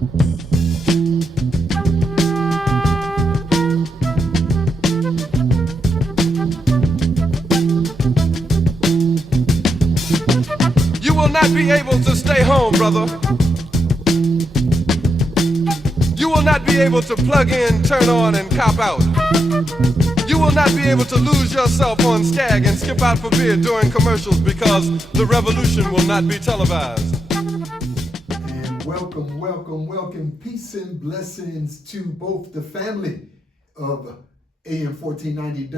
You will not be able to stay home, brother. You will not be able to plug in, turn on, and cop out. You will not be able to lose yourself on Skag and skip out for beer during commercials because the revolution will not be televised. And welcome. Peace and blessings to both the family of AM 1490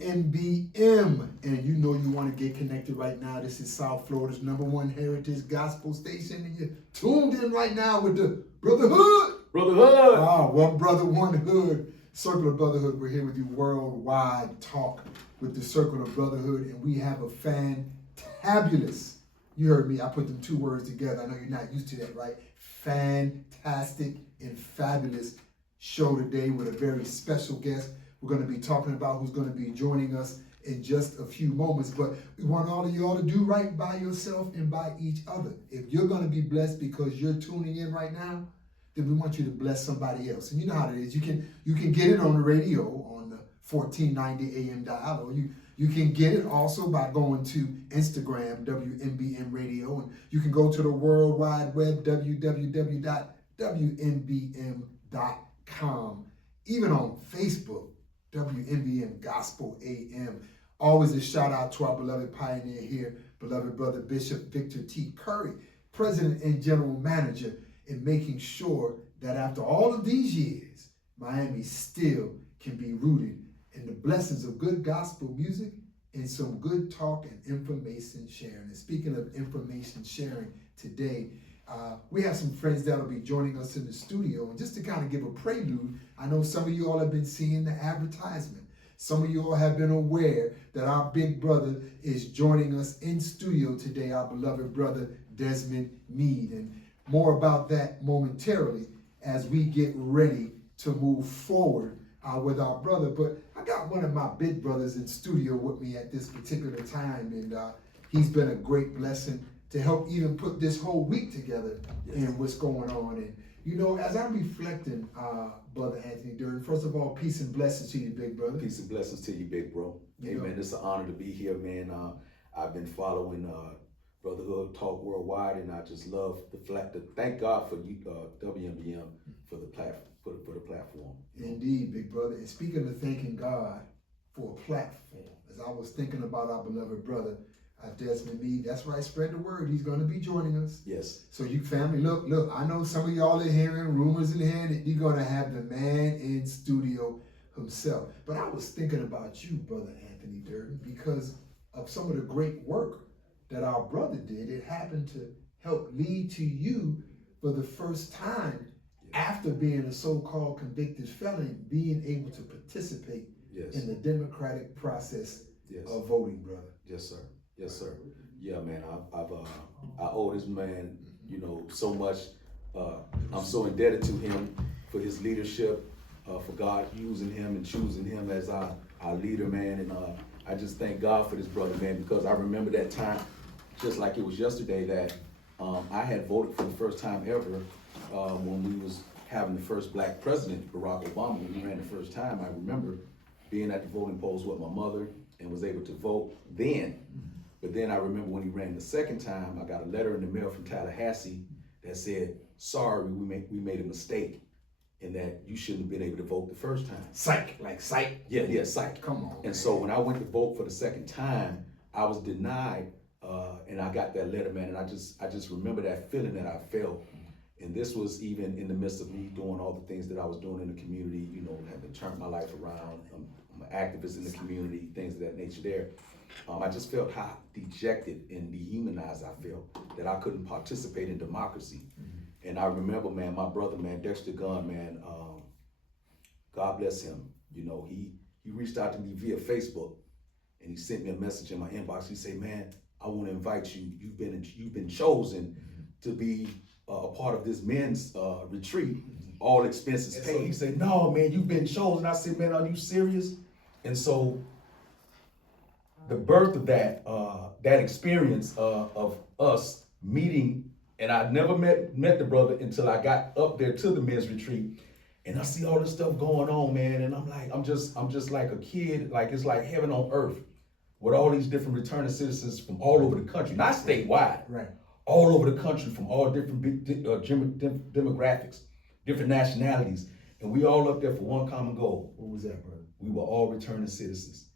WMBM. And you know you want to get connected right now. This is South Florida's #1 heritage gospel station. And you're tuned in right now with the Brotherhood. One brother, one hood. Circle of Brotherhood. We're here with you worldwide talk with the Circle of Brotherhood. And we have a fantabulous, you heard me, I put them two words together. I know you're not used to that, right? Fantastic and fabulous show today with a very special guest. We're going to be talking about who's going to be joining us in just a few moments. But we want all of y'all to do right by yourself and by each other. If you're going to be blessed because you're tuning in right now, then we want you to bless somebody else. And you know how it is. You can get it on the radio on the 1490 AM dial, or you can get it also by going to Instagram, WMBM Radio, and you can go to the World Wide Web, www.wmbm.com. Even on Facebook, WMBM Gospel AM. Always a shout out to our beloved pioneer here, beloved brother Bishop Victor T. Curry, President and General Manager, in making sure that after all of these years, Miami still can be rooted in the blessings of good gospel music and some good talk and information sharing. And speaking of information sharing today, we have some friends that will be joining us in the studio. And just to kind of give a prelude, I know some of you all have been seeing the advertisement. Some of you all have been aware that our big brother is joining us in studio today, our beloved brother Desmond Meade. And more about that momentarily as we get ready to move forward with our brother. But I got one of my big brothers in studio with me at this particular time, and he's been a great blessing to help even put this whole week together and what's going on. And you know, as I'm reflecting, Brother Anthony Durden, first of all, peace and blessings to you, big brother. Peace and blessings to you, big bro. Hey, man, it's an honor to be here, man. I've been following Brotherhood Talk Worldwide, and I just love the fact that thank God for you, WMBM, for the platform. Indeed, big brother. And speaking of thanking God for a platform, as I was thinking about our beloved brother, Desmond Meade, that's right, spread the word. He's going to be joining us. Yes. So you family, look, I know some of y'all are hearing rumors in here that you're going to have the man in studio himself. But I was thinking about you, Brother Anthony Durden, because of some of the great work that our brother did. It happened to help lead to you for the first time after being a so-called convicted felon, being able to participate in the democratic process of voting, brother. Yes, sir. Yes, sir. Yeah, man. I owe this man, you know, so much. I'm so indebted to him for his leadership, for God using him and choosing him as our leader, man. And I just thank God for this brother, man, because I remember that time, just like it was yesterday, that I had voted for the first time ever when we was having the first black president, Barack Obama. When he ran the first time, I remember being at the voting polls with my mother and was able to vote then. But then I remember when he ran the second time, I got a letter in the mail from Tallahassee that said, sorry, we made a mistake and that you shouldn't have been able to vote the first time. Psych, like psych? Yeah, psych. Come on. And man. so when I went to vote for the second time, I was denied, and I got that letter, man, and I just remember that feeling that I felt. And this was even in the midst of me doing all the things that I was doing in the community, you know, having turned my life around. I'm an activist in the community, things of that nature there. I just felt how dejected and dehumanized I felt, that I couldn't participate in democracy. And I remember, man, my brother, man, Dexter, man, God bless him. You know, he reached out to me via Facebook, and he sent me a message in my inbox. He said, man, I want to invite you. You've been chosen to be a part of this men's retreat, all expenses paid. He said, no, man, you've been chosen. I said, man, are you serious? And so the birth of that experience of us meeting And I never met the brother until I got up there to the men's retreat. And I see all this stuff going on, man. And I'm just like a kid, like it's like heaven on earth with all these different returning citizens from all over the country, not statewide, Right. all over the country from all different demographics, different nationalities. And we all up there for one common goal. What was that, brother? We were all returning citizens.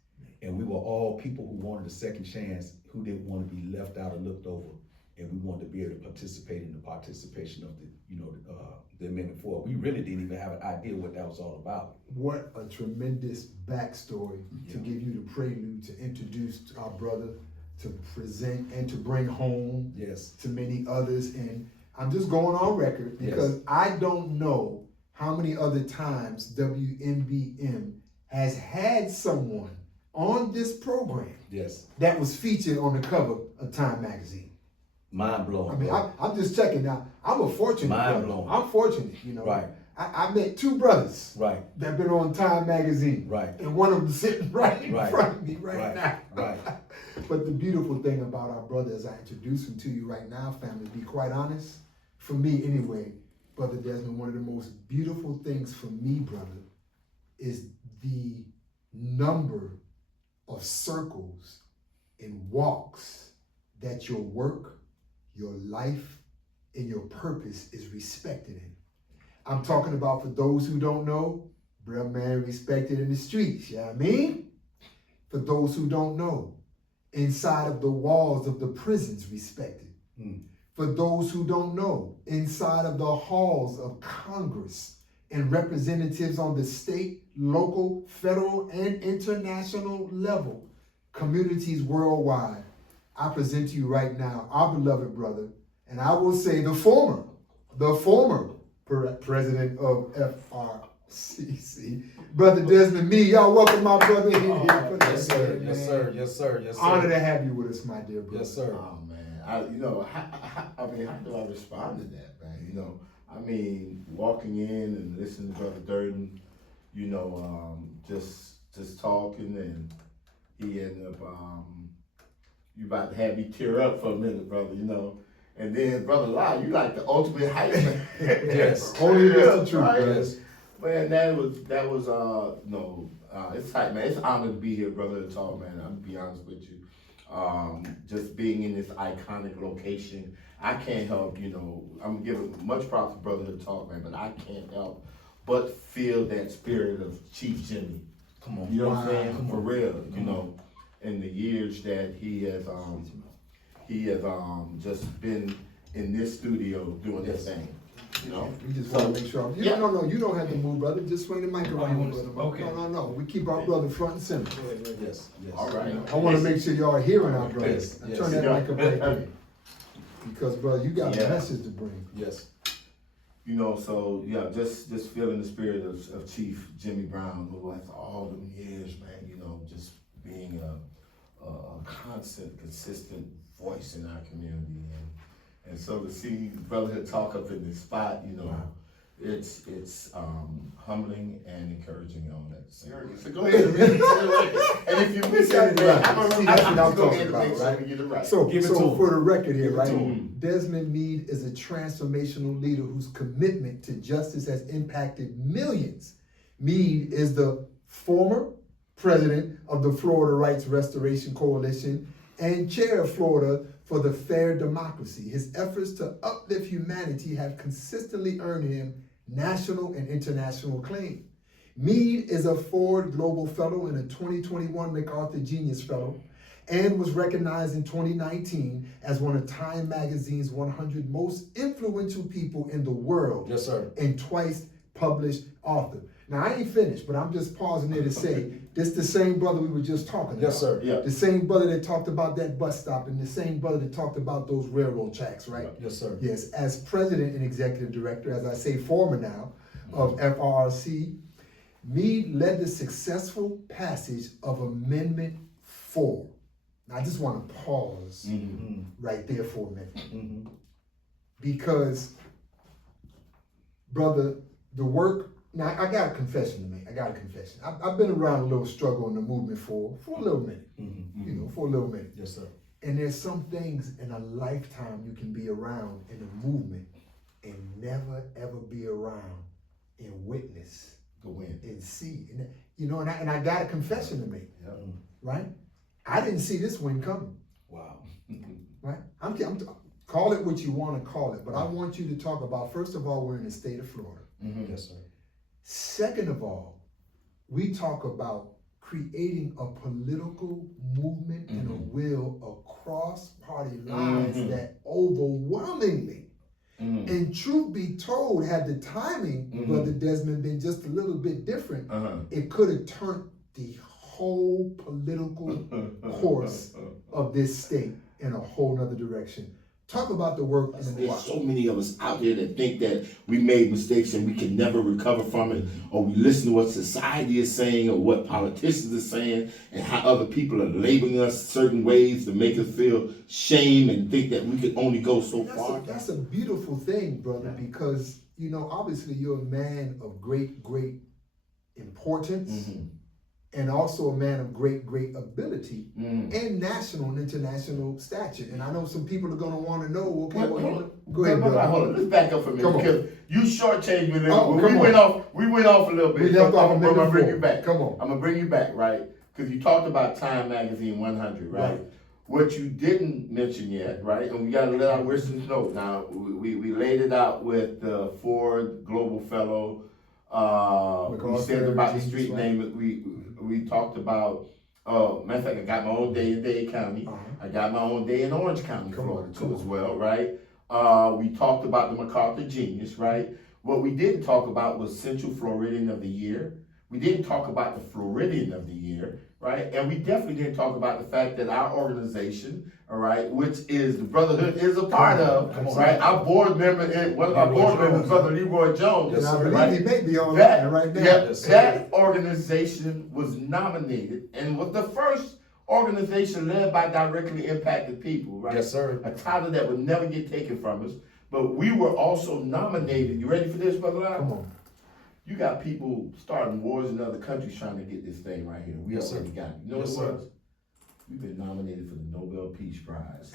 And we were all people who wanted a second chance, who didn't want to be left out or looked over. And we wanted to be able to participate in the participation of the Amendment 4. We really didn't even have an idea what that was all about. What a tremendous backstory to give you the prelude, to introduce our brother, to present and to bring home to many others. And I'm just going on record because I don't know how many other times WMBM has had someone on this program that was featured on the cover of Time magazine. Mind blowing. I mean, I'm just checking now. I'm a fortunate Mind brother. blowing. I'm fortunate, you know. Right. I met two brothers that been on Time magazine. Right. And one of them sitting right in front of me now. Right. But the beautiful thing about our brother, as I introduce him to you right now, family, to be quite honest, for me anyway, Brother Desmond, one of the most beautiful things for me, brother, is the number of circles and walks that your work, your life, and your purpose is respected in. I'm talking about, for those who don't know, bruh man respected in the streets, you know what I mean? For those who don't know, inside of the walls of the prisons respected. For those who don't know, inside of the halls of Congress and representatives on the state, local, federal, and international level, communities worldwide, I present to you right now our beloved brother, and I will say the former president of FRCC, Brother Desmond Meade. Y'all welcome my brother in here. Yes, sir. Yes, sir. Yes, sir. Yes, sir. Honor to have you with us, my dear brother. Yes, sir. Oh man, how do I respond to that, man? You know, I mean, walking in and listening to Brother Durden, you know, just talking, and he ended up, you about to have me tear up for a minute, brother, you know. And then Brother Lyle, you like the ultimate hype man. Yes. Only that's the truth, right? yes. Man, that was no, it's tight, man. It's an honor to be here, brother, to talk, man. I'm gonna be honest with you. Just being in this iconic location, I can't help, you know, I'm giving much props to Brotherhood Talk, man, but I can't help but feel that spirit of Chief Jimmy. Come on. You know what I'm saying? Come For on. real, you know, in the years that he has just been in this studio doing this thing. You know? We just want to make sure. No, you don't have to move, brother. Just swing the mic around, brother. Okay. No. We keep our brother front and center. Yes. Yes. All right. I want to make sure y'all are hearing our brother. Yes, yes. Turn that mic up right there. Because, brother, you got a Yeah. message to bring. Yes. You know, so yeah, just feeling the spirit of Chief Jimmy Brown, who has all them years, man, you know, just being a constant, consistent voice in our community. And so to see Brotherhood Talk up in this spot, you know, it's humbling and encouraging all that. So go ahead and read it. And if you miss that, man, I'm See, that's what I'm gonna talking go ahead and make about, sure right? we get it right. So Give it to him. for the record here, Give it right? to him. Desmond Meade is a transformational leader whose commitment to justice has impacted millions. Meade is the former president of the Florida Rights Restoration Coalition and chair of Florida for the Fair Democracy. His efforts to uplift humanity have consistently earned him national and international acclaim. Meade is a Ford Global Fellow and a 2021 MacArthur Genius Fellow, and was recognized in 2019 as one of Time Magazine's 100 most influential people in the world. Yes, sir. And twice published author. Now, I ain't finished, but I'm just pausing there to say, this the same brother we were just talking about. Yes, sir. Yeah. The same brother that talked about that bus stop, and the same brother that talked about those railroad tracks, right? Yes, sir. Yes, as president and executive director, as I say, former now, of FRC, Meade led the successful passage of Amendment 4. Now, I just want to pause right there for a minute. Because, brother, the work, now I got a confession to make. I've been around a little struggle in the movement for a little minute, you know, for a little minute. Yes, sir. And there's some things in a lifetime you can be around in a movement and never ever be around and witness The win. and see. And, you know, and I got a confession to make, Yep. right? I didn't see this win coming, Wow. right? Call it what you want to call it, but I want you to talk about, first of all, we're in the state of Florida. Mhm. Yes, sir. Second of all, we talk about creating a political movement and a will across party lines that overwhelmingly, and truth be told, had the timing, Brother Desmond, been just a little bit different, it could have turned the whole political course of this state in a whole nother direction. Talk about the work in the There's so many of us out there that think that we made mistakes and we can never recover from it, or we listen to what society is saying or what politicians are saying and how other people are labeling us certain ways to make us feel shame and think that we could only go so far. That's a beautiful thing, brother, because, you know, obviously you're a man of great importance and also a man of great ability and national and international stature. And I know some people are going to want to know, okay, go ahead, brother. Hold on, let's back up for a minute, Come on. because you shortchanged me a little Oh, bit. come on. We went off a little bit. We left off a I'm minute gonna bring before. you back. Come on. I'm gonna bring you back, right? Because you talked about Time Magazine 100, right? What you didn't mention yet, right? And we got to let our listeners know. Now, we laid it out with the Ford Global Fellow. We said about the street name. We talked about. Matter of fact, I got my own day in Dade County. I got my own day in Orange County, Florida, too, as well, right? We talked about the MacArthur Genius, right? What we didn't talk about was Central Floridian of the Year. We didn't talk about the Floridian of the Year, right? And we definitely didn't talk about the fact that our organization, all right, which is the Brotherhood is a part of, right? Our board member, one of our board members, Brother Leroy Jones, And I believe right? he may be on That, right now. yeah, that organization was nominated and was the first organization led by directly impacted people, right? Yes, sir. A title that would never get taken from us. But we were also nominated. You ready for this, Brother Lyle? Come on. You got people starting wars in other countries trying to get this thing right here. We Yes, already sir. got it. You know Yes, what it sir. was? We've been nominated for the Nobel Peace Prize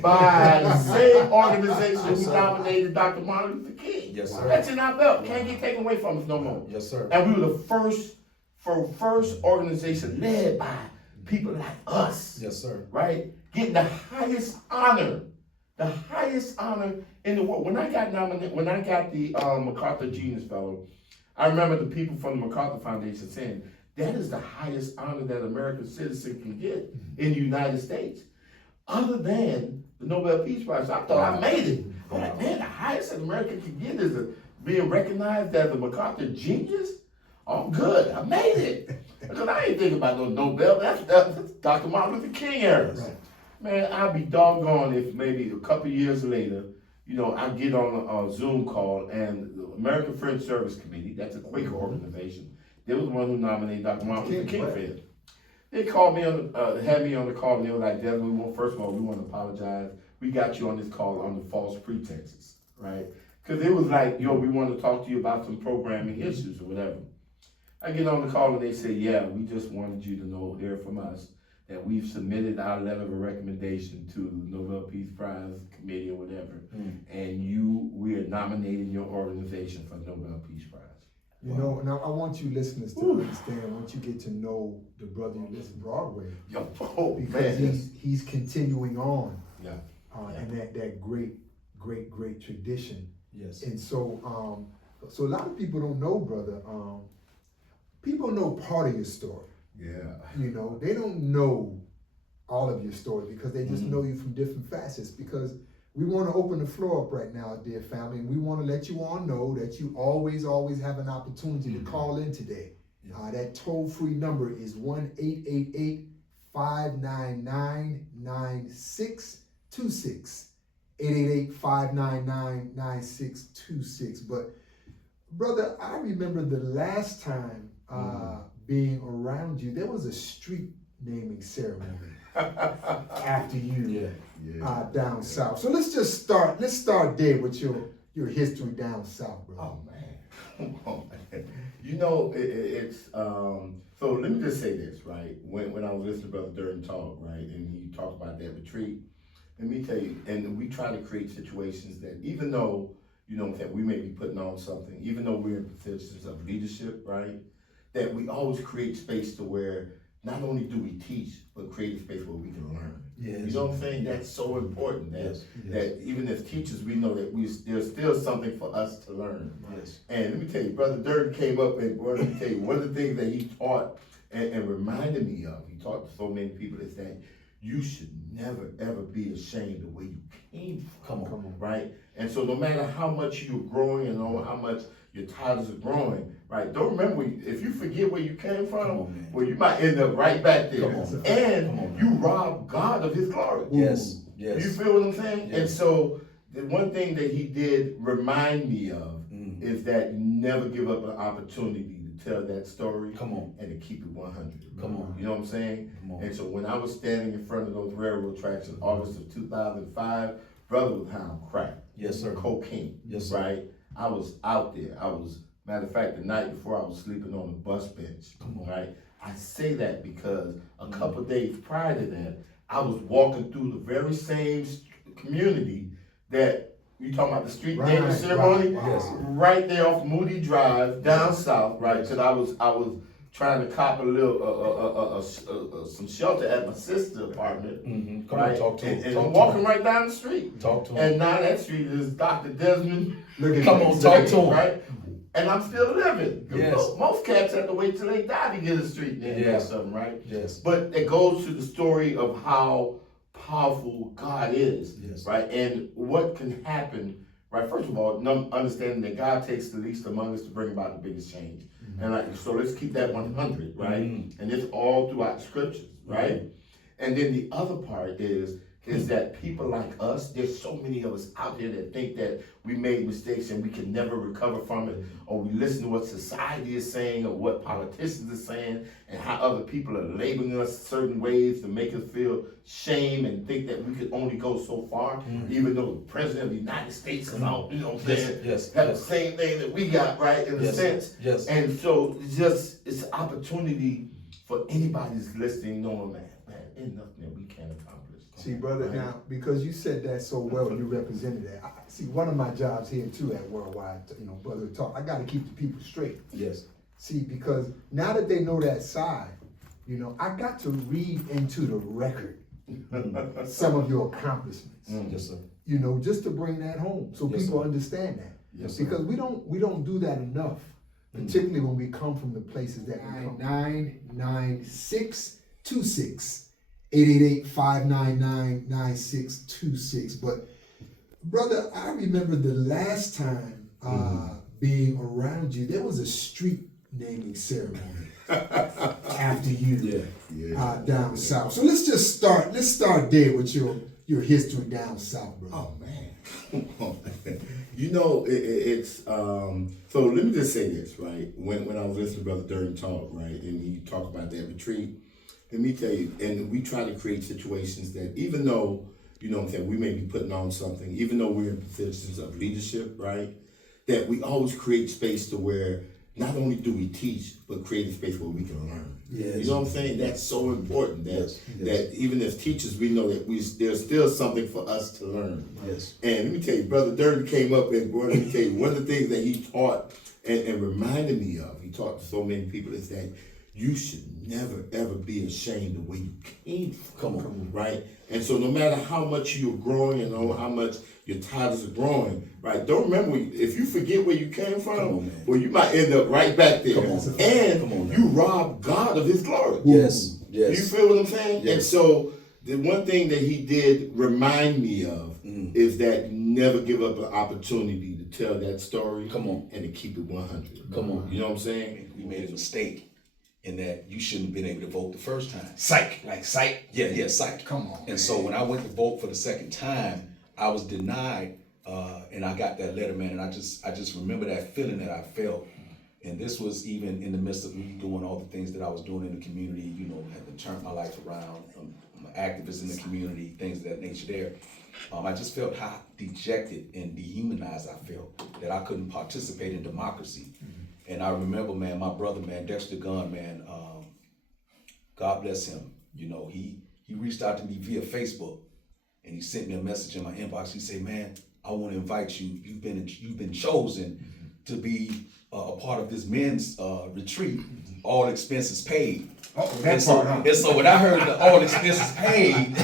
by the same organization Yes, who sir. nominated Dr. Martin Luther King. Yes, sir. That's in our belt. Can't get taken away from us no more. Yes, sir. And we were the first organization led by people like us. Yes, sir. Right? Getting the highest honor in the world. When I got nominated, when I got the MacArthur Genius Fellow, I remember the people from the MacArthur Foundation saying, that is the highest honor that an American citizen can get in the United States. Other than the Nobel Peace Prize. I thought I made it. I'm like, man, the highest an American can get is being recognized as a MacArthur Genius? Oh, good, I made it. Because I ain't thinking about no Nobel. That's Dr. Martin Luther King era. Right. Man, I'd be doggone if maybe a couple years later, you know, I get on a Zoom call and the American Friends Service Committee, that's a Quaker organization, they was the one who nominated Dr. Martin Luther King for it. They called me had me on the call, and they were like, Desmond, first of all, we want to apologize. We got you on this call under false pretenses, right? Because it was like, yo, we want to talk to you about some programming issues or whatever. I get on the call and they say, yeah, we just wanted you to hear from us that we've submitted our letter of recommendation to the Nobel Peace Prize Committee or whatever, and we are nominating your organization for the Nobel Peace Prize. You know, now I want you listeners to understand, once you get to know the brother who lives Broadway, because he's continuing on and that great tradition. Yes. And so so a lot of people don't know, brother, people know part of your story. Yeah. You know, they don't know all of your story because they just know you from different facets. Because we want to open the floor up right now, dear family, and we want to let you all know that you always have an opportunity to call in today. That toll-free number is 1-888-599-9626. 888-599-9626. But brother, I remember the last time being around you, there was a street naming ceremony after you down south. So let's start there with your history down south, bro. Oh man. You know, it's So let me just say this, right? When I was listening to Brother Durden talk, right, and he talked about that retreat, let me tell you, and we try to create situations that even though, you know what I'm saying, we may be putting on something, even though we're in positions of leadership, right, that we always create space to where not only do we teach, but create a space where we can learn. Yes. You know what I'm saying? That's so important that, Yes. that even as teachers, we know that there's still something for us to learn. Yes. And let me tell you, Brother Durden came up and let me tell you, one of the things that he taught and reminded me of, he taught to so many people, is that you should never ever be ashamed of where you came from. Come on. Right? And so no matter how much you're growing and how much your titles are growing, right? Don't remember, if you forget where you came from, well, you might end up right back there. And you rob God of his glory. Yes, yes. You feel what I'm saying? Yes. And so the one thing that he did remind me of is that you never give up an opportunity to tell that story. Come on. And to keep it 100. Come on. You know what I'm saying? Come on. And so when I was standing in front of those railroad tracks in August of 2005, brother was high on crack. Yes, sir. Cocaine. Yes, sir. Right? I was out there. Matter of fact, the night before I was sleeping on the bus bench. Come on. Right? I say that because a couple days prior to that, I was walking through the very same community that you talking about, the street naming ceremony, right there off Moody Drive down south, right? Because I was trying to cop a little some shelter at my sister's apartment, Come right? on, talk to him. And Talk I'm to walking him. right down the street. Talk to him. And now that street is Dr. Desmond. Come on, talk to him. Right? And I'm still living. Yes. Most cats have to wait till they die to get a street name or Yes. something, right? Yes. But it goes to the story of how powerful God is, Yes. right? And what can happen, right? First of all, understanding that God takes the least among us to bring about the biggest change. And so let's keep that 100, right? And it's all throughout the scriptures, right? And then the other part is that people like us, there's so many of us out there that think that we made mistakes and we can never recover from it, or we listen to what society is saying or what politicians are saying and how other people are labeling us certain ways to make us feel shame and think that we could only go so far, even though the president of the United States is out, you know what I'm saying, have the same thing that we got, right, in a sense. Yes. And so it's an opportunity for anybody who's listening, knowing, man, ain't nothing that we can't accomplish. See, brother, now, because you said that so well, you represented that. See, one of my jobs here too at Worldwide, Brotherhood Talk, I got to keep the people straight. Yes. See, because now that they know that side, I got to read into the record some of your accomplishments. Yes, sir. Just to bring that home so Yes, people sir. understand that. Yes, sir. Because we don't do that enough, particularly when we come from the places that we come. 99626. 888-599-9626. But brother, I remember the last time being around you, there was a street naming ceremony after you down south. So let's start there with your history down south, bro. Oh man. It's so let me just say this, right? When I was listening to Brother Durden talk, right, and he talked about that retreat, let me tell you, and we try to create situations that even though, we may be putting on something, even though we're in positions of leadership, right, that we always create space to where not only do we teach, but create a space where we can learn. Yes. You know what I'm saying? That's so important that Yes. that even as teachers, we know that there's still something for us to learn. Yes. And let me tell you, Brother Durden came up and let me tell you, one of the things that he taught and reminded me of, he taught to so many people, is that you should never ever be ashamed of where you came from, right? And so no matter how much you're growing and how much your titles are growing, right? Don't remember, if you forget where you came from, well, you might end up right back there. And you rob God of his glory. Yes. Yes. You feel what I'm saying? Yes. And so the one thing that he did remind me of is that you never give up an opportunity to tell that story. And to keep it 100. You know what I'm saying? We made a mistake in that you shouldn't have been able to vote the first time. Psych. Yeah, psych. Come on. And so when I went to vote for the second time, I was denied, and I got that letter, man, and I just remember that feeling that I felt. And this was even in the midst of me doing all the things that I was doing in the community, having turned my life around. I'm an activist in the community, things of that nature there. I just felt how dejected and dehumanized I felt, that I couldn't participate in democracy. And I remember, man, my brother, man, Dexter, God bless him. You know, he reached out to me via Facebook, and he sent me a message in my inbox. He said, "Man, I want to invite you. You've been chosen to be a part of this men's retreat, all expenses paid." And so when I heard the all expenses paid,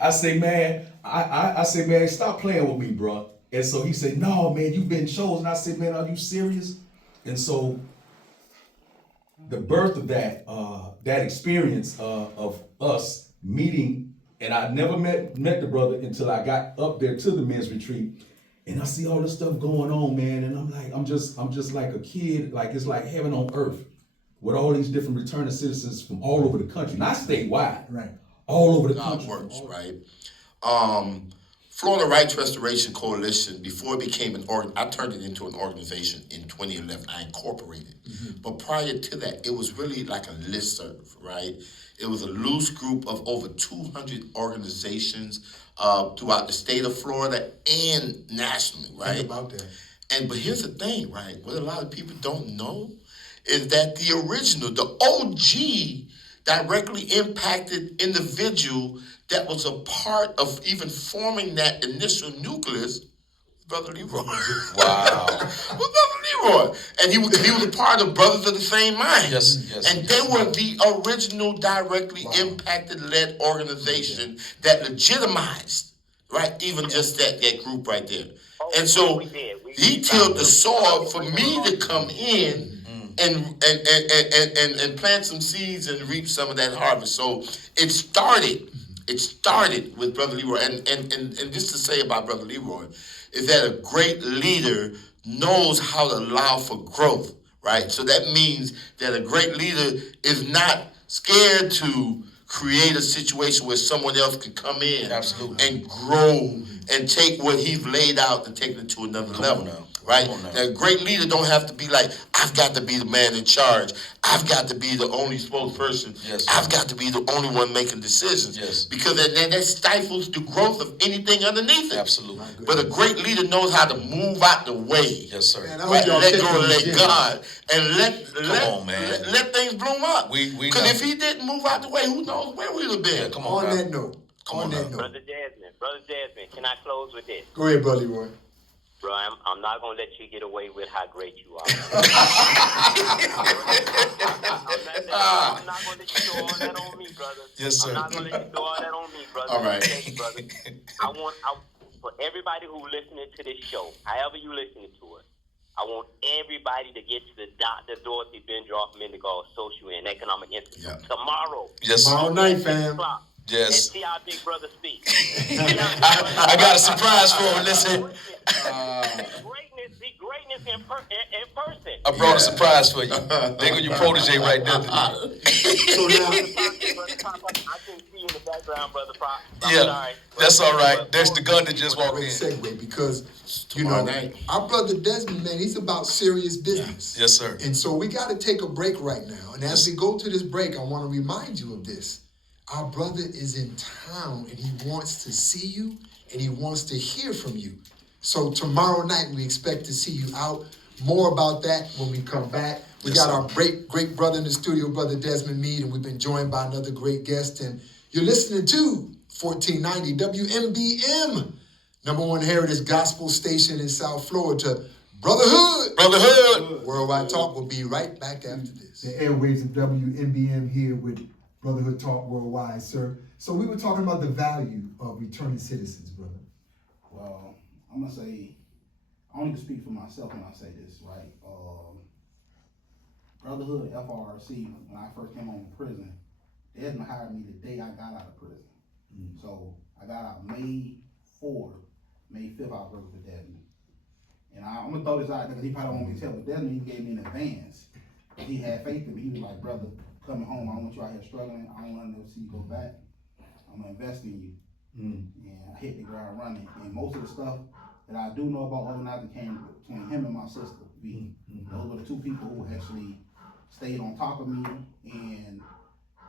I say, man, I say, man, stop playing with me, bro. And so he said, "No, man, you've been chosen." I said, "Man, are you serious?" And so the birth of that experience of us meeting, and I never met the brother until I got up there to the men's retreat, and I see all this stuff going on, man, and I'm just like a kid, like it's like heaven on earth, with all these different returning citizens from all over the country, not statewide, right? All over the country. God works, right? Florida Rights Restoration Coalition, before it became I turned it into an organization in 2011. I incorporated. But prior to that, it was really like a listserv, right? It was a loose group of over 200 organizations throughout the state of Florida and nationally, right? Think about that. But here's the thing, right? What a lot of people don't know is that the original, the OG, directly impacted individual that was a part of even forming that initial nucleus, Brother Leroy. Wow. Was Brother Leroy. And he was a part of Brothers of the Same Mind. Yes. And they were the original directly impacted led organization that legitimized, right, even just that group right there. And so he tilled the soil for me to come in and plant some seeds and reap some of that harvest. So it started with Brother Leroy. And just to say about Brother Leroy is that a great leader knows how to allow for growth, right? So that means that a great leader is not scared to create a situation where someone else can come in and grow and take what he's laid out and take it to another level. Right? Now, a great leader don't have to be like, I've got to be the man in charge. I've got to be the only spokesperson. I've got to be the only one making decisions. Because that stifles the growth of anything underneath it. Absolutely. But a great leader knows how to move out the way. Yes, sir. Man, Right? Let go and let God. And let things bloom up. Because if he didn't move out the way, who knows where we'd have been. Come on, on that note. Brother Desmond, can I close with this? Go ahead, Brother Leroy. Bro, I'm not going to let you get away with how great you are. I'm not going to let you throw all that on me, brother. Yes, sir. I'm not going to let you throw all that on me, brother. All right. Hey, brother, for everybody who's listening to this show, however you listening to it, I want everybody to get to the Dr. Dorothy Bendross Mindingall Social and Economic Institute tomorrow. Yes, tomorrow night, fam. Yes. And see our big brother speak. I got a surprise for him. Listen. Greatness in person. I brought a surprise for you. There go your protege right there. So now, I can see you in the background, Brother Prop. Yeah, that's all right. Dexter Gunder just walked in. segue, because you know our brother Desmond, man, he's about serious business. Yes, sir. And so we got to take a break right now. And as we go to this break, I want to remind you of this. Our brother is in town, and he wants to see you, and he wants to hear from you. So tomorrow night, we expect to see you out. More about that when we come back. We got our great brother in the studio, Brother Desmond Meade, and we've been joined by another great guest. And you're listening to 1490 WMBM, #1 Heritage Gospel Station in South Florida. Brotherhood. Worldwide Talk will be right back after this. The airwaves of WMBM here with Brotherhood Talk Worldwide, sir. So we were talking about the value of returning citizens, brother. Well, I'm going to say, I only can speak for myself when I say this, right? Brotherhood, FRC, when I first came home from prison, Desmond hired me the day I got out of prison. So I got out May 4th, May 5th, I was working for Desmond. And I'm going to throw this out because he probably won't be tell, but Desmond, he gave me an advance. He had faith in me. He was like, brother, coming home, I don't want you out here struggling. I don't want to see you go back. I'm going to invest in you. And I hit the ground running. And most of the stuff that I do know about organizing came between him and my sister. Those were the two people who actually stayed on top of me, and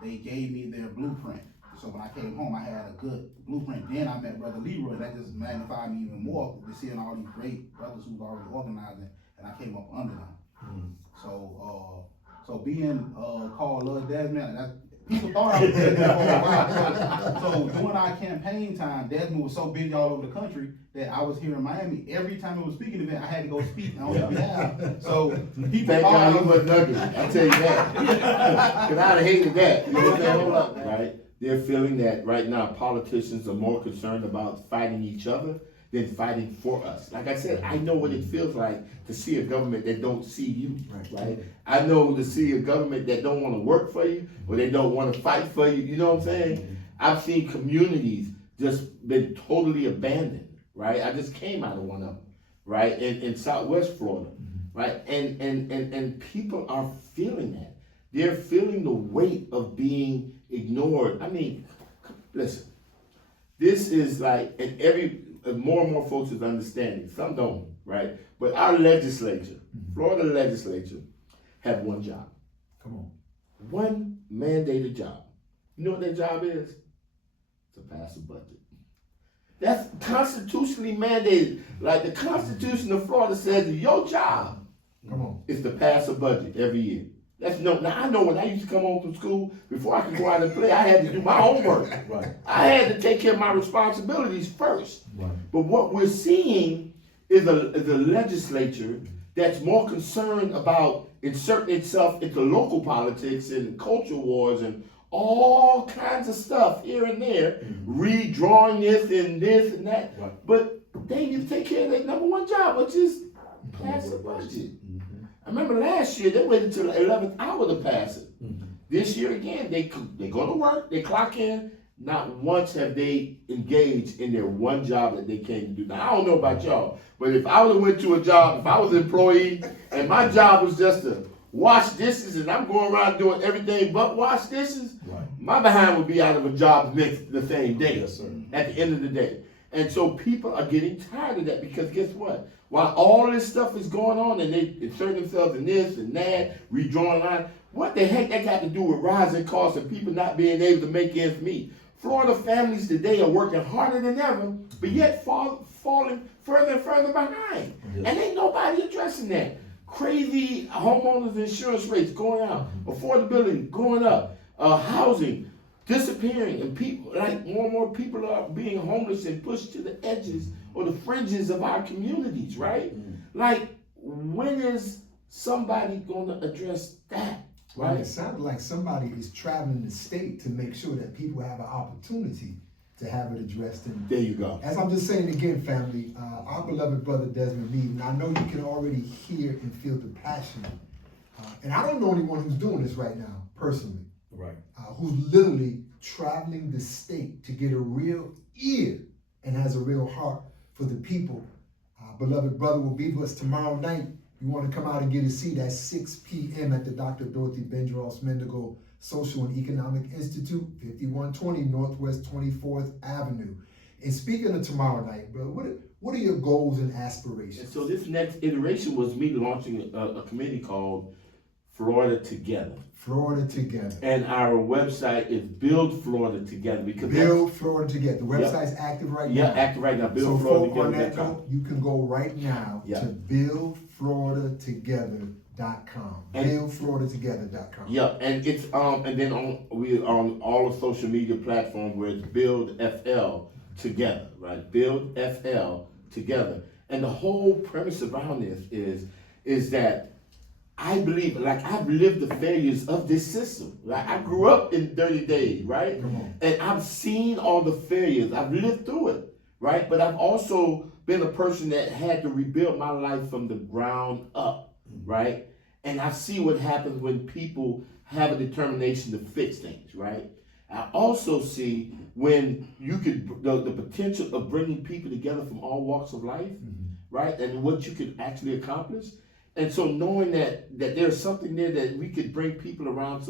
they gave me their blueprint. So when I came home, I had a good blueprint. Then I met Brother Leroy, and that just magnified me even more to seeing all these great brothers who was already organizing, and I came up under them. So being called Love Desmond, people thought I was Desmond for a while. So during our campaign time, Desmond was so busy all over the country that I was here in Miami. Every time it was a speaking event, I had to go speak on his behalf. So people Thank thought God I he was wasn't ugly, I'll tell you that. Cause I'd have hated that, you know what I'm saying, hold up, right? They're feeling that right now politicians are more concerned about fighting each other than fighting for us. Like I said, I know what it feels like to see a government that don't see you, right? I know to see a government that don't wanna work for you, or they don't wanna fight for you, you know what I'm saying? I've seen communities just been totally abandoned, right? I just came out of one of them, right? In Southwest Florida, right? And people are feeling that. They're feeling the weight of being ignored. I mean, listen, this is like, and more and more folks is understanding, some don't, right? But our legislature, Florida legislature, have one job. Come on. One mandated job. You know what their job is? To pass a budget. That's constitutionally mandated. Like the Constitution of Florida says, your job Come on. is to pass a budget every year. That's no. Now I know when I used to come home from school, before I could go out and play, I had to do my homework. Right. I had to take care of my responsibilities first. Right. But what we're seeing is a legislature that's more concerned about inserting itself into local politics and culture wars and all kinds of stuff here and there, redrawing this and that. Right. But they need to take care of their number one job, which is pass the budget. I remember last year, they waited till the 11th hour to pass it. This year again, they go to work, they clock in. Not once have they engaged in their one job that they came to do. Now, I don't know about y'all, but if I would have went to a job, if I was an employee, and my job was just to wash dishes, and I'm going around doing everything but wash dishes, my behind would be out of a job the same day, Yes, sir. at the end of the day. And so people are getting tired of that because guess what? While all this stuff is going on and they insert themselves in this and that, redrawing lines, what the heck that got to do with rising costs and people not being able to make ends meet? Florida families today are working harder than ever, but yet falling further and further behind. Yes. And ain't nobody addressing that. Crazy homeowners insurance rates going out, affordability going up, housing disappearing, and people, like more and more people are being homeless and pushed to the edges or the fringes of our communities, right? Like, when is somebody gonna address that, Well, right? it sounds like somebody is traveling the state to make sure that people have an opportunity to have it addressed. And There you go. as I'm just saying again, family, our beloved brother Desmond Meade, and I know you can already hear and feel the passion. And I don't know anyone who's doing this right now, personally, Right. who's literally traveling the state to get a real ear and has a real heart for the people. Beloved brother will be with us tomorrow night. You want to come out and get a seat at 6 p.m. at the Dr. Dorothy Bendross Mindingall Social and Economic Institute, 5120 Northwest 24th Avenue. And speaking of tomorrow night, bro, what are your goals and And aspirations? so this next iteration was me launching a committee called Florida Together. Florida Together. And our website is Build Florida Together because Build Florida Together. The website's active right now. active right now. So folk, on that BuildFloridaTogether.com. note, you can go right now Yeah. to buildfloridatogether.com. And- Buildfloridatogether.com. Yeah, and it's and then we're on all the social media platforms where it's Build FL Together, right? Build FL Together. And the whole premise around this is that I believe, like, I've lived the failures of this system. Like, I grew up in 30 days, right? Come on. And I've seen all the failures. I've lived through it, right? But I've also been a person that had to rebuild my life from the ground up, right? And I see what happens when people have a determination to fix things, right? I also see when you could, the potential of bringing people together from all walks of life, right? And what you could actually accomplish. And so knowing that there's something there that we could bring people around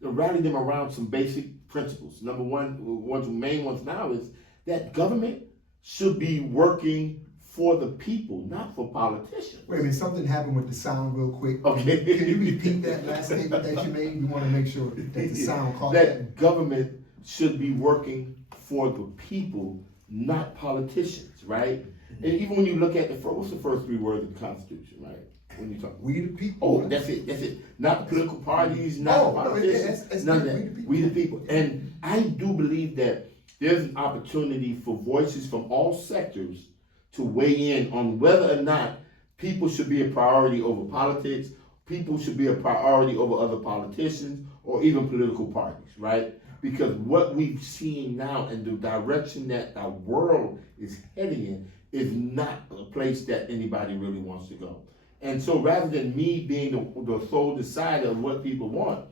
rally them around some basic principles. Number one, one of the main ones now is that government should be working for the people, not for politicians. Wait a minute, something happened with the sound real quick. Okay. Can you repeat that last statement that you made? We want to make sure that the sound caught that. That government should be working for the people, not politicians, right? And even when you look at what's the first three words of the Constitution, right? When you talk, We the people. oh, that's it. Not the political parties, not Oh, the no, politicians, it's none of we the that. people. We the people. And I do believe that there's an opportunity for voices from all sectors to weigh in on whether or not people should be a priority over politics, people should be a priority over other politicians, or even political parties, right? Because what we've seen now and the direction that our world is heading in is not a place that anybody really wants to go. And so rather than me being the sole decider of what people want,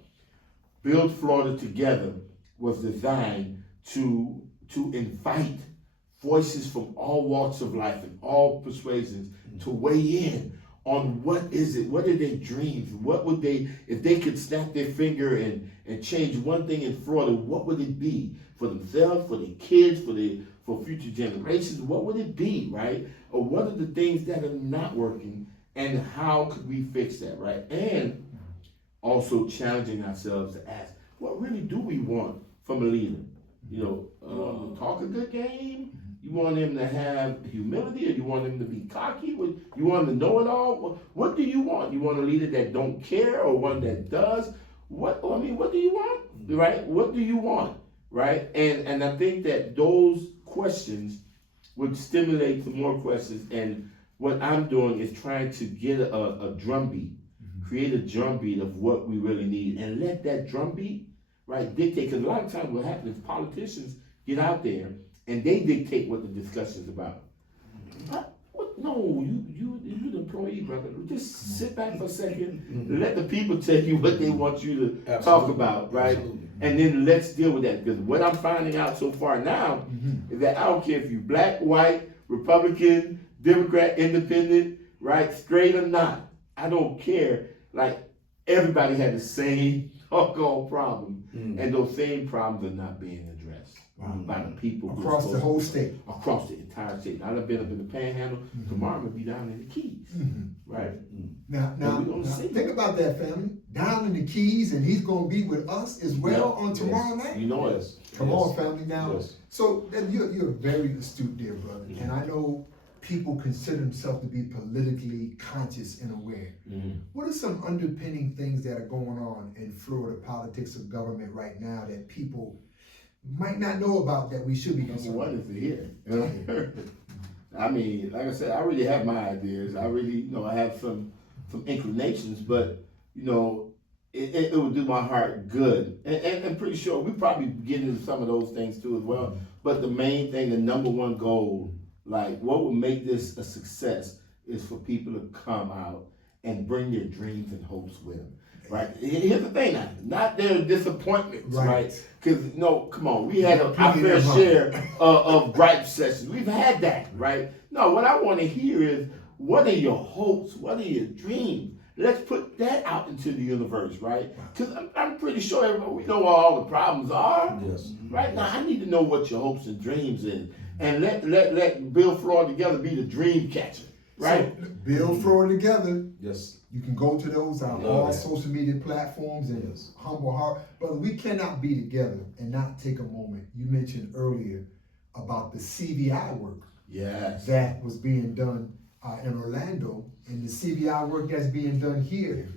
Build Florida Together was designed to invite voices from all walks of life and all persuasions to weigh in on what is it, what are their dreams, what would they, if they could snap their finger and change one thing in Florida, what would it be for themselves, for their kids, for future generations, what would it be, right? Or what are the things that are not working and how could we fix that, right? And also challenging ourselves to ask, what really do we want from a leader? You know, talk a good game? You want him to have humility, or you want him to be cocky? You want him to know it all? What do you want? You want a leader that don't care, or one that does? What do you want? Right? What do you want? Right? And I think that those questions would stimulate some more questions. And what I'm doing is trying to get a drumbeat, create a drumbeat of what we really need, and let that drumbeat, right, dictate. Because a lot of times what happens is politicians get out there and they dictate what the discussion is about. No, you the employee, brother. Just sit back for a second and let the people tell you what they want you to talk about, right? Absolutely. And then let's deal with that. Because what I'm finding out so far now is that I don't care if you're black, white, Republican, Democrat, independent, right, straight or not. I don't care. Like, everybody had the same doggone problem, and those same problems are not being addressed by the people across the whole state, across the entire state. I've been up in the Panhandle. Tomorrow I'm gonna be down in the Keys, right? Now, think about that, family. Down in the Keys, and he's gonna be with us as well on tomorrow night. You know it. Come on, family. Now, so you're very astute, dear brother, and I know people consider themselves to be politically conscious and aware. What are some underpinning things that are going on in Florida politics or government right now that people might not know about that we should be concerned about? Number one is to hear. I mean, like I said, I really have my ideas. I really, I have some inclinations, but, it would do my heart good. And I'm pretty sure we probably get into some of those things too as well. But the main thing, the number one goal, like what will make this a success is for people to come out and bring their dreams and hopes with them, right? Here's the thing, not their disappointments, right? Because, come on, we had our fair share of gripe sessions. We've had that, right? No, what I want to hear is, what are your hopes? What are your dreams? Let's put that out into the universe, right? Because I'm pretty sure we know what all the problems are, right? Now, I need to know what your hopes and dreams is. And let Build Florida Together be the dream catcher, right? So, Build Florida Together. Yes. You can go to those on all social media platforms and humble heart. Brother, we cannot be together and not take a moment. You mentioned earlier about the CVI work that was being done in Orlando, and the CVI work that's being done here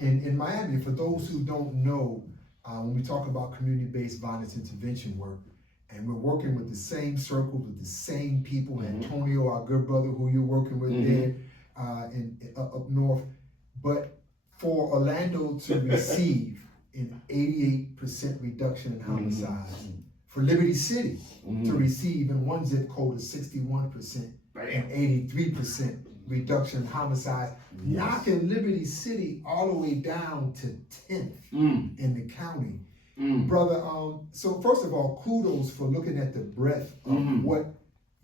in Miami. For those who don't know, when we talk about community-based violence intervention work, and we're working with the same circles, with the same people. Antonio, our good brother who you're working with there up north. But for Orlando to receive an 88% reduction in homicides, for Liberty City to receive in one zip code a 61% and 83% reduction in homicides, knocking Liberty City all the way down to 10th in the county. Brother, so first of all, kudos for looking at the breadth of what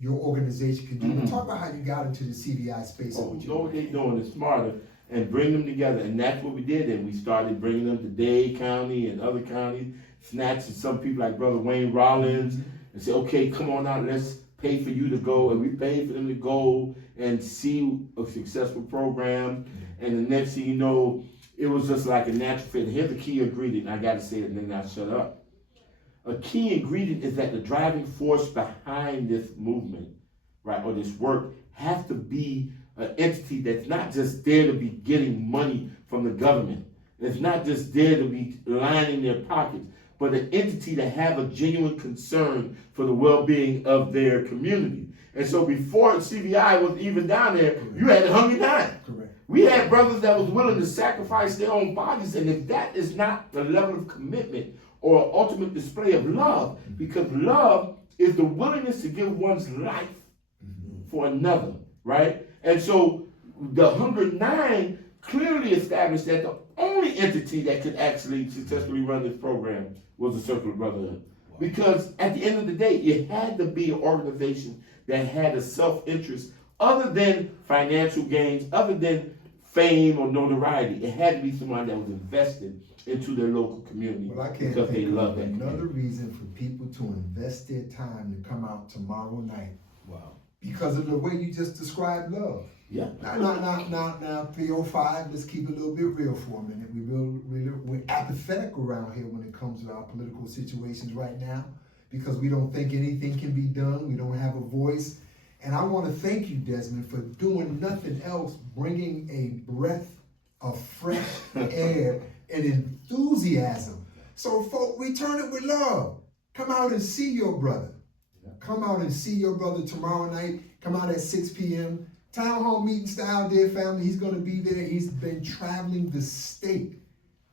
your organization can do. Talk about how you got into the CVI space. What they're doing is smarter and bring them together. And that's what we did. And we started bringing them to Dade County and other counties, snatching some people like Brother Wayne Rollins and say, okay, come on out, let's pay for you to go. And we paid for them to go and see a successful program. And the next thing you know, it was just like a natural fit. Here's the key ingredient. I got to say it and then I'll shut up. A key ingredient is that the driving force behind this movement, right, or this work, has to be an entity that's not just there to be getting money from the government. It's not just there to be lining their pockets, but an entity that have a genuine concern for the well-being of their community. And so before CVI was even down there, you had the Hungry Nine. Correct. We had brothers that was willing to sacrifice their own bodies, and if that is not the level of commitment or ultimate display of love, because love is the willingness to give one's life for another, right? And so the Hungry Nine clearly established that the only entity that could actually successfully run this program was the Circle of Brotherhood. Because at the end of the day, it had to be an organization that had a self-interest other than financial gains, other than fame or notoriety. It had to be someone that was invested into their local community Well, I can't because they think love of that another community. reason for people to invest their time to come out tomorrow night Wow. because of the way you just described love. Yeah. Now, 305, let's keep it a little bit real for a minute. We're apathetic around here when it comes to our political situations right now because we don't think anything can be done. We don't have a voice. And I want to thank you, Desmond, for doing nothing else, bringing a breath of fresh air and enthusiasm. So, folks, return it with love. Come out and see your brother. Come out and see your brother tomorrow night. Come out at 6 p.m. Town hall meeting style, dear family. He's going to be there. He's been traveling the state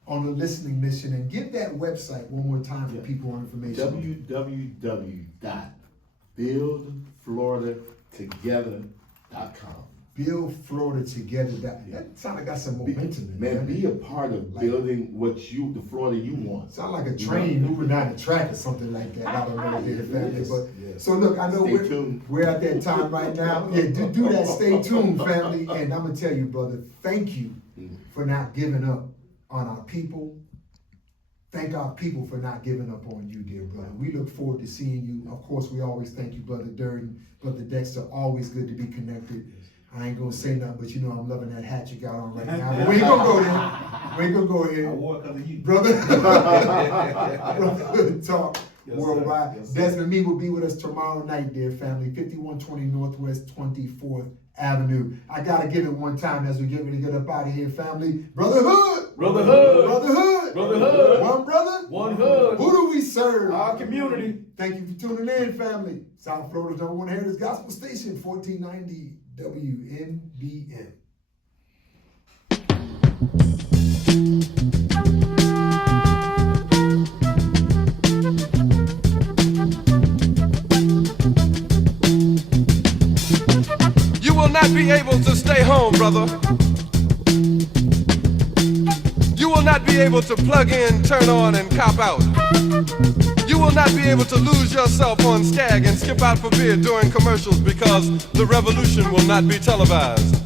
on a listening mission. And give that website one more time for people on information. www.buildfloridatogether.com. Build Florida Together. That sounds like got some momentum in Man, it. be a part of building the Florida you want. Sound like a train moving down the track or something like that. I don't know, dear family. But Yes. so look, I know Stay tuned. we're at that time right now. Yeah, do that. Stay tuned, family. And I'm gonna tell you, brother, thank you for not giving up on our people. Thank our people for not giving up on you, dear brother. We look forward to seeing you. Of course, we always thank you, Brother Durden, Brother Dexter. Always good to be connected. I ain't gonna say nothing, but you know I'm loving that hat you got on right now. But we ain't gonna go there. We ain't gonna go here. I wore it because of you. Brother, Brotherhood Talk Yes, Worldwide. sir. Yes, sir. Desmond Meade will be with us tomorrow night, dear family. 5120 Northwest 24th Avenue. I gotta give it one time as we get ready to get up out of here, family. Brotherhood! Brotherhood. Brotherhood! Brotherhood. One brother? One hood. Who do we serve? Our community. Thank you for tuning in, family. South Florida's #1 Heritage Gospel Station, 1490 WMBM. You will not be able to stay home, brother. You will not be able to plug in, turn on, and cop out. You will not be able to lose yourself on Skag and skip out for beer during commercials because the revolution will not be televised.